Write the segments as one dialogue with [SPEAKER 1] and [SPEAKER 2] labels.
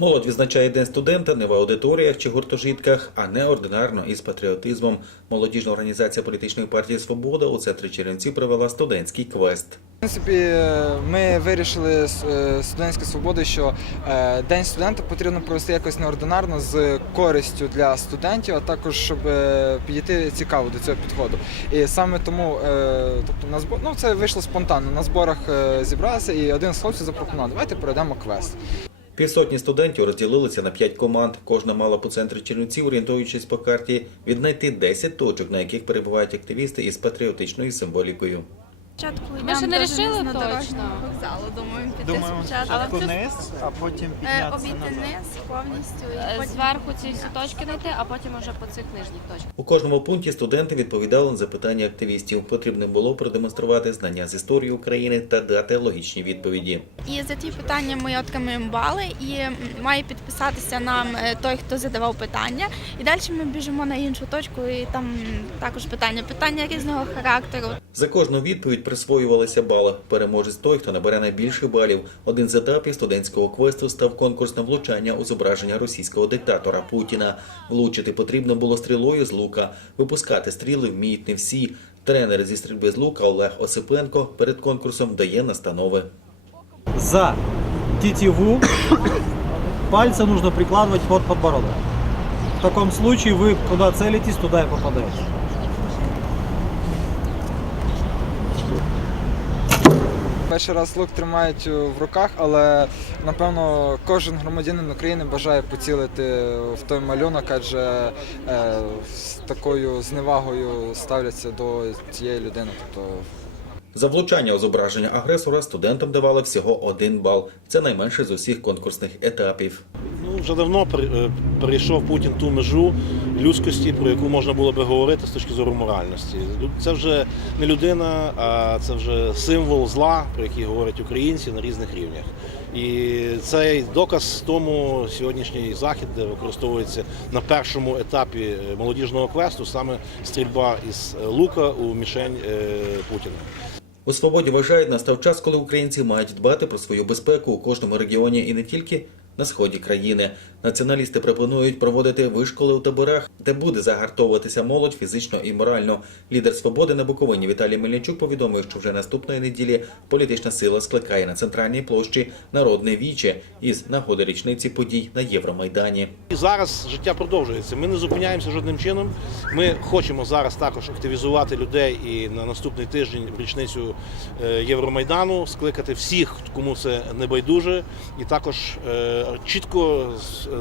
[SPEAKER 1] Молодь відзначає День студента не в аудиторіях чи гуртожитках, а неординарно із патріотизмом. Молодіжна організація політичної партії Свобода у центрі Чернівці провела студентський квест.
[SPEAKER 2] В принципі, ми вирішили з е, студентської свободи, що е, День студента потрібно провести якось неординарно з користю для студентів, а також щоб е, підійти цікаво до цього підходу. І саме тому, тобто на збор... ну, це вийшло спонтанно. На зборах зібралися, і один з хлопців запропонував, давайте проведемо квест.
[SPEAKER 1] Півсотні студентів розділилися на п'ять команд. Кожна мала по центрі Чернівців, орієнтуючись по карті, віднайти 10 точок, на яких перебувають активісти із патріотичною символікою.
[SPEAKER 3] Спочатку
[SPEAKER 4] Ми ще не рішили
[SPEAKER 3] на
[SPEAKER 4] точно.
[SPEAKER 3] вокзалу, думаємо піти
[SPEAKER 5] Думаємо
[SPEAKER 3] спочатку.
[SPEAKER 5] спочатку вниз, а потім
[SPEAKER 3] Е,
[SPEAKER 5] піднятися
[SPEAKER 3] Обійти
[SPEAKER 5] назад.
[SPEAKER 3] низ повністю і
[SPEAKER 4] Е,
[SPEAKER 3] потім
[SPEAKER 4] Зверху ці всі точки знайти, а потім уже по цих нижніх точках.
[SPEAKER 1] У кожному пункті студенти відповідали на запитання активістів. Потрібно було продемонструвати знання з історії України та дати логічні відповіді.
[SPEAKER 3] І за ті питання ми отримуємо бали, і м, має підписатися нам е, той, хто задавав питання. І далі ми біжимо на іншу точку, і там також питання. Питання різного характеру.
[SPEAKER 1] За кожну відповідь присвоювалися бали. Переможець той, хто набере найбільше балів. Один з етапів студентського квесту став конкурс на влучання у зображення російського диктатора Путіна. Влучити потрібно було стрілою з лука. Випускати стріли вміють не всі. Тренер зі стрільби з лука Олег Осипенко перед конкурсом дає настанови.
[SPEAKER 5] За тетиву пальцы нужно прикладывать под подбородок. В таком случае вы куда целитесь, туда и попадаете.
[SPEAKER 2] Перший раз лук тримають е, в руках, але напевно кожен громадянин України бажає поцілити в той малюнок, адже е, з такою зневагою ставляться до цієї людини. Тобто
[SPEAKER 1] За влучання у зображення агресора студентам давали всього один бал. Це найменше з усіх конкурсних етапів.
[SPEAKER 6] Вже давно е, перейшов Путін ту межу людськості, про яку можна було би говорити з точки зору моральності. Це вже не людина, а це вже символ зла, про який говорять українці на різних рівнях. І цей доказ тому сьогоднішній захід, де використовується на першому етапі е, молодіжного квесту саме стрільба із е, лука у мішень Путіна.
[SPEAKER 1] У свободі вважають, настав час, коли українці мають дбати про свою безпеку у кожному регіоні і не тільки на сході країни. Націоналісти пропонують проводити вишколи у таборах, де буде загартовуватися молодь фізично і морально. Лідер свободи на Буковині Віталій Мельничук повідомив, що вже наступної неділі політична сила скликає на центральній площі народне віче із нагоди річниці подій на Євромайдані.
[SPEAKER 6] І зараз життя продовжується. Ми не зупиняємося жодним чином. Ми хочемо зараз також активізувати людей і на наступний тиждень річницю е, Євромайдану скликати всіх, кому це не байдуже, і також е, чітко е,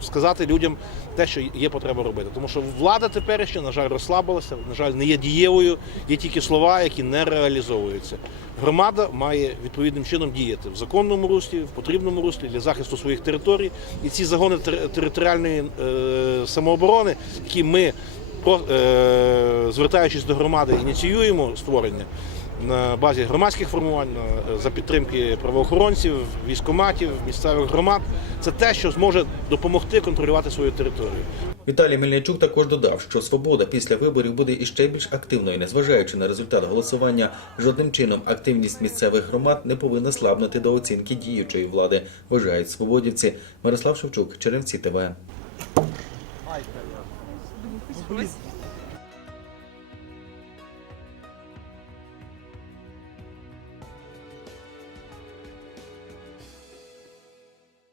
[SPEAKER 6] сказати людям те, що є потреба робити. Тому що влада теперішня, на жаль, розслабилася, на жаль, не є дієвою, є тільки слова, які не реалізовуються. Громада має відповідним чином діяти в законному руслі, в потрібному руслі для захисту своїх територій. І ці загони територіальної е, самооборони, які ми е, звертаючись до громади, ініціюємо створення на базі громадських формувань за підтримки правоохоронців, військоматів, місцевих громад. Це те, що зможе допомогти контролювати свою територію.
[SPEAKER 1] Віталій Мельничук також додав, що свобода після виборів буде іще більш активною, незважаючи на результат голосування. Жодним чином активність місцевих громад не повинна слабнути до оцінки діючої влади, вважають свободівці. Мирослав Шевчук, Черемці ТВ.